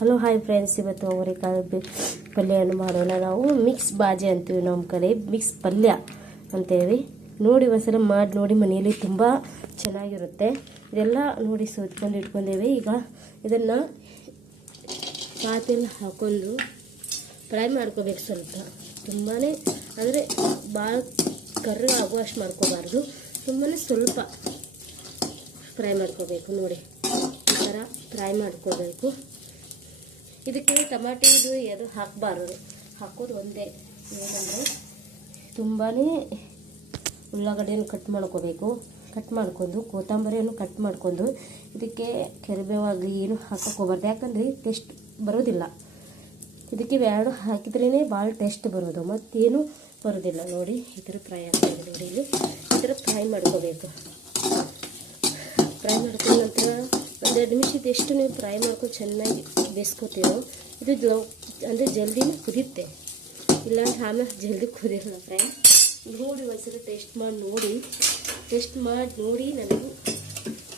Hello hi friends, ಇವತ್ತು ಅವರೆಕಾಳು ಪಲ್ಯವನ್ನು ಮಾಡೋಣ. ನಾವು ಮಿಕ್ಸ್ ಬಾಜಿ ಅಂತೀವಿ, ನಮ್ಮ ಕಡೆ ಮಿಕ್ಸ್ ಪಲ್ಯ ಅಂತೇವಿ. ನೋಡಿ ಒಂದ್ಸಲ ಮಾಡಿ ನೋಡಿ, ಮನೆಯಲ್ಲಿ ತುಂಬ ಚೆನ್ನಾಗಿರುತ್ತೆ. ಇದೆಲ್ಲ ನೋಡಿ ಸೋದ್ಕೊಂಡು ಇಟ್ಕೊಂಡೇವೆ. ಈಗ ಇದನ್ನು ಪಾತೆಲ್ಲ ಹಾಕೊಂಡು ಫ್ರೈ ಮಾಡ್ಕೋಬೇಕು. ಸ್ವಲ್ಪ ತುಂಬಾ ಅಂದರೆ ಭಾಳ ಕರ್ರಗೆ ಆಗುವಷ್ಟು ಮಾಡ್ಕೋಬಾರ್ದು, ತುಂಬಾ ಸ್ವಲ್ಪ ಫ್ರೈ ಮಾಡ್ಕೋಬೇಕು. ನೋಡಿ ಈ ಥರ ಫ್ರೈ ಮಾಡ್ಕೋಬೇಕು. ಇದಕ್ಕೆ ಟಮಾಟೆ ಇದು ಏನು ಹಾಕಬಾರ್ದು, ಹಾಕೋದು ಒಂದೇ. ಏನಂದರೆ ತುಂಬಾ ಉಳ್ಳಾಗಡ್ಡೆಯನ್ನು ಕಟ್ ಮಾಡ್ಕೋಬೇಕು. ಕಟ್ ಮಾಡ್ಕೊಂಡು ಕೊತ್ತಂಬರಿಯನ್ನು ಕಟ್ ಮಾಡ್ಕೊಂಡು ಇದಕ್ಕೆ ಕರಿಬೇವಾಗಲಿ ಏನು ಹಾಕಕ್ಕೆ ಹೋಗ್ಬಾರ್ದು, ಯಾಕಂದರೆ ಟೇಸ್ಟ್ ಬರೋದಿಲ್ಲ. ಇದಕ್ಕೆ ಎರಡು ಹಾಕಿದ್ರೇ ಭಾಳ ಟೇಸ್ಟ್ ಬರೋದು, ಮತ್ತೇನು ಬರೋದಿಲ್ಲ. ನೋಡಿ ಈ ಥರ ಫ್ರೈ ಆಗ್ತಾಯಿದೆ. ನೋಡಿ ಇಲ್ಲಿ ಈ ಥರ ಫ್ರೈ ಮಾಡ್ಕೋಬೇಕು. ಫ್ರೈ ಮಾಡ್ಕೊಂಡ ನಂತರ ಒಂದೆರಡು ನಿಮಿಷದ ಎಷ್ಟು ನೀವು ಫ್ರೈ ಮಾಡ್ಕೊಂಡು ಚೆನ್ನಾಗಿ ಬೇಯಿಸ್ಕೊತೀರೋ ಇದು ಅಂದರೆ ಜಲ್ದಿನೇ ಕುದಿಯುತ್ತೆ. ಇಲ್ಲಾಂದ್ರೆ ಆಮೇಲೆ ಜಲ್ದಿ ಕುದಿಯೋಲ್ಲ ಫ್ರೈ. ನೋಡಿ ಒಂದ್ಸಲ ಟೇಸ್ಟ್ ಮಾಡಿ ನೋಡಿ ನನಗೂ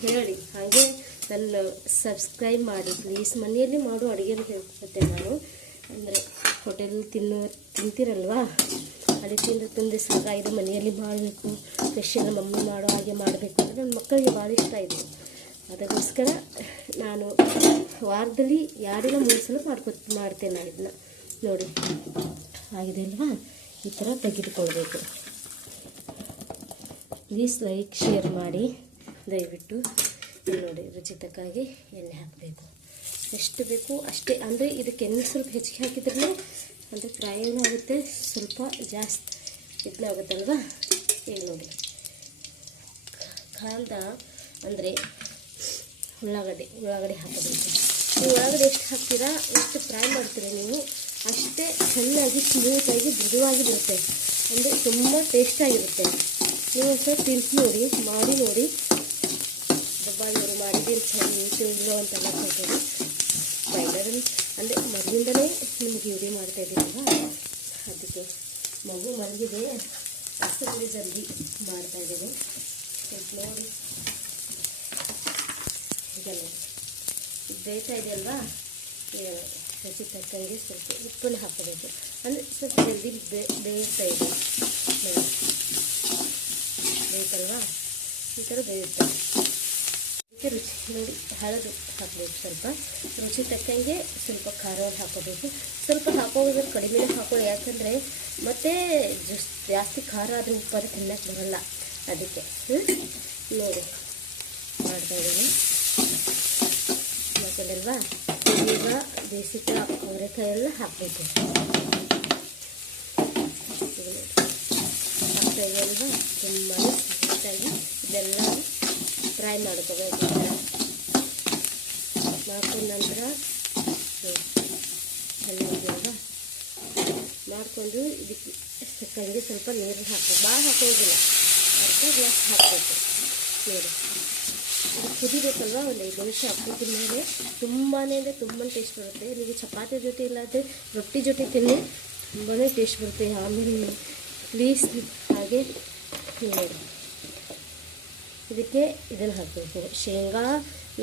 ಹೇಳಿ. ಹಾಗೆ ನನ್ನ ಸಬ್ಸ್ಕ್ರೈಬ್ ಮಾಡಿ ಪ್ಲೀಸ್. ಮನೆಯಲ್ಲಿ ಮಾಡೋ ಅಡುಗೆನ ಹೇಳ್ಕೊಡ್ತೇನೆ ನಾನು. ಅಂದರೆ ಹೋಟೆಲಲ್ಲಿ ತಿಂತೀರಲ್ವಾ, ಅಲ್ಲಿ ತಿಂದು ಸಾಕಾಗಿದೆ, ಮನೆಯಲ್ಲಿ ಮಾಡಬೇಕು, ಸ್ಪೆಷಲ್ ಮಮ್ಮಿ ಮಾಡೋ ಹಾಗೆ ಮಾಡಬೇಕು ಅಂದರೆ ನನ್ನ ಮಕ್ಕಳಿಗೆ ಭಾಳ ಇಷ್ಟ ಇದೆ. ಅದಕ್ಕೋಸ್ಕರ ನಾನು ವಾರದಲ್ಲಿ 2-3 ಸಲ ಮಾಡ್ತೇನೆ ನಾನು ಇದನ್ನ. ನೋಡಿ ಆಗಿದೆ ಅಲ್ವಾ, ಈ ಥರ ತೆಗೆದುಕೊಳ್ಬೇಕು. ಪ್ಲೀಸ್ ಲೈಕ್ ಶೇರ್ ಮಾಡಿ ದಯವಿಟ್ಟು. ನೋಡಿ ರುಚಿ ತಕ್ಕಾಗಿ ಎಣ್ಣೆ ಹಾಕಬೇಕು, ಎಷ್ಟು ಬೇಕು ಅಷ್ಟೇ. ಅಂದರೆ ಇದಕ್ಕೆ ಎಣ್ಣೆ ಸ್ವಲ್ಪ ಹೆಚ್ಚಿಗೆ ಹಾಕಿದ್ರೆ ಅಂದರೆ ಫ್ರೈ ಆಗುತ್ತೆ, ಸ್ವಲ್ಪ ಜಾಸ್ತಿ ಇದನ್ನ ಆಗುತ್ತಲ್ವ. ಈಗ ನೋಡಿ ಕಾಂದ ಅಂದರೆ ಉಳ್ಳಾಗಡ್ಡೆ ಹಾಕಬೇಕು. ನೀವು ಉಳ್ಳಾಗಡ್ಡೆ ಎಷ್ಟು ಹಾಕ್ತೀರಾ, ಎಷ್ಟು ಫ್ರೈ ಮಾಡ್ತೀರಾ ನೀವು, ಅಷ್ಟೇ ಚೆನ್ನಾಗಿ ಸ್ಮೂತಾಗಿ ಮೃದುವಾಗಿ ಬರುತ್ತೆ. ಅಂದರೆ ತುಂಬ ಟೇಸ್ಟಾಗಿರುತ್ತೆ. ನೀವು ಒಂದ್ಸಲ ತಿಂದು ಮಾಡಿ ನೋಡಿ. ದಬ್ಬಾಳಿಯವರು ಮಾಡಿದ್ದೀನಿ ಚೆನ್ನಾಗಿ ಇಲ್ಲೋ ಅಂತೆಲ್ಲ ಹೇಳ್ಬೋದು. ಬೈಲರಲ್ಲಿ ಅಂದರೆ ಮೊದಲಿಂದಲೇ ನಿಮ್ಗೆ ವಿಡಿಯೋ ಮಾಡ್ತಾಯಿದ್ದೀನಲ್ವ, ಅದಕ್ಕೆ ಮಗು ಮಲಗಿದೆ, ಅಷ್ಟರಲ್ಲಿ ಜಲ್ದಿ ಮಾಡ್ತಾಯಿದ್ದೀನಿ. ಸ್ವಲ್ಪ ನೋಡಿ ಈಗ ನೋಡಿ ಬೇಯ್ತಾ ಇದೆ ಅಲ್ವಾ. ಈಗ ರುಚಿ ತಕ್ಕಂಗೆ ಸ್ವಲ್ಪ ಉಪ್ಪನ್ನು ಹಾಕಬೇಕು, ಅಂದರೆ ಸ್ವಲ್ಪ ಜಲ್ದಿ ಬೇಯ್ತಾ ಇದೆ. ಬೇಯ್ತಲ್ವಾ, ಈ ಥರ ಬೇಯುತ್ತೆ. ಅದಕ್ಕೆ ರುಚಿ ನೋಡಿ ಹಳದು ಹಾಕಬೇಕು, ಸ್ವಲ್ಪ ರುಚಿ ತಕ್ಕಂಗೆ ಸ್ವಲ್ಪ ಖಾರವನ್ನು ಹಾಕೋಬೇಕು. ಸ್ವಲ್ಪ ಹಾಕೋದ್ರೆ ಕಡಿಮೆ ಹಾಕೊಳ್ಳಿ, ಯಾಕಂದರೆ ಮತ್ತೆ ಜಾಸ್ತಿ ಖಾರ ಆದರೆ ಉಪ್ಪಾದ್ರೆ ತಿನ್ನಕ್ಕೆ ಬರಲ್ಲ. ಅದಕ್ಕೆ ನೋಡಿ ಮಾಡ್ತಾಯಿದ್ದೀನಿ. ಮಸಾಲೆಲ್ವಾ, ಈಗ ಬೇಸಿಕ್ ಅವರೆಕಾಯೆಲ್ಲ ಹಾಕಬೇಕು. ಹಾಕ್ತಾಯಿದೆ ಅಲ್ವಾ, ತುಂಬಾ ನೀಟಾಗಿ ಇದೆಲ್ಲ ಫ್ರೈ ಮಾಡ್ಕೋಬೇಕು. ಮಾಡ್ಕೊಂಡ ನಂತರ ಚೆನ್ನಾಗಿ ಅಲ್ವಾ ಮಾಡಿಕೊಂಡು ಇದಕ್ಕೆ ತಕ್ಕಂಗೆ ಸ್ವಲ್ಪ ನೀರು ಹಾಕಬೇಕು. ಭಾಳ ಹಾಕೋದಿಲ್ಲ, ಅರ್ಧ ಗ್ಲಾಸ್ ಹಾಕಬೇಕು. ನೋಡಿ ಇದು ಕುದಿಬೇಕಲ್ವ, ಒಂದು 5 ನಿಮಿಷ ಹಾಕೋದ್ರ ಮೇಲೆ ತುಂಬಾ ಅಂದರೆ ತುಂಬ ಟೇಸ್ಟ್ ಬರುತ್ತೆ. ನೀವು ಚಪಾತಿ ಜೊತೆ ಇಲ್ಲಾಂದರೆ ರೊಟ್ಟಿ ಜೊತೆ ತಿನ್ನಿ, ತುಂಬಾ ಟೇಸ್ಟ್ ಬರುತ್ತೆ. ಆಮೇಲೆ ಪ್ಲೀಸ್ ಹಾಗೆ ನೋಡಿ ಇದಕ್ಕೆ ಇದನ್ನು ಹಾಕಬೇಕು. ಶೇಂಗಾ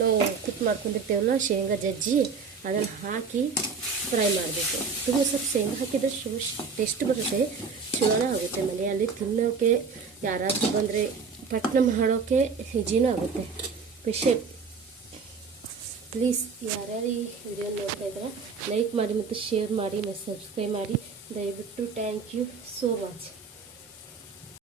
ನಾವು ಕುಟ್ ಮಾಡ್ಕೊಂಡಿರ್ತೇವಲ್ಲ, ಶೇಂಗಾ ಜಜ್ಜಿ ಅದನ್ನು ಹಾಕಿ ಫ್ರೈ ಮಾಡಬೇಕು. ತುಂಬ ಸ್ವಲ್ಪ ಶೇಂಗಾ ಹಾಕಿದರೆ ಟೇಸ್ಟ್ ಬರುತ್ತೆ, ಶಿವಣ ಆಗುತ್ತೆ. ಮನೆಯಲ್ಲಿ ತಿನ್ನೋಕ್ಕೆ ಯಾರಾದರೂ ಬಂದರೆ ಪಟ್ನ ಮಾಡೋಕ್ಕೆ ಈಜಿನೂ ಆಗುತ್ತೆ. ಸ್ಪೆಷಲ್ ಪ್ಲೀಸ್ ಯಾರ್ಯಾರು ಈ ವಿಡಿಯೋ ನೋಡ್ತಾ ಇದ್ದಾರೆ ಲೈಕ್ ಮಾಡಿ ಮತ್ತು ಶೇರ್ ಮಾಡಿ ಮತ್ತು ಸಬ್ಸ್ಕ್ರೈಬ್ ಮಾಡಿ ದಯವಿಟ್ಟು. Thank you so much.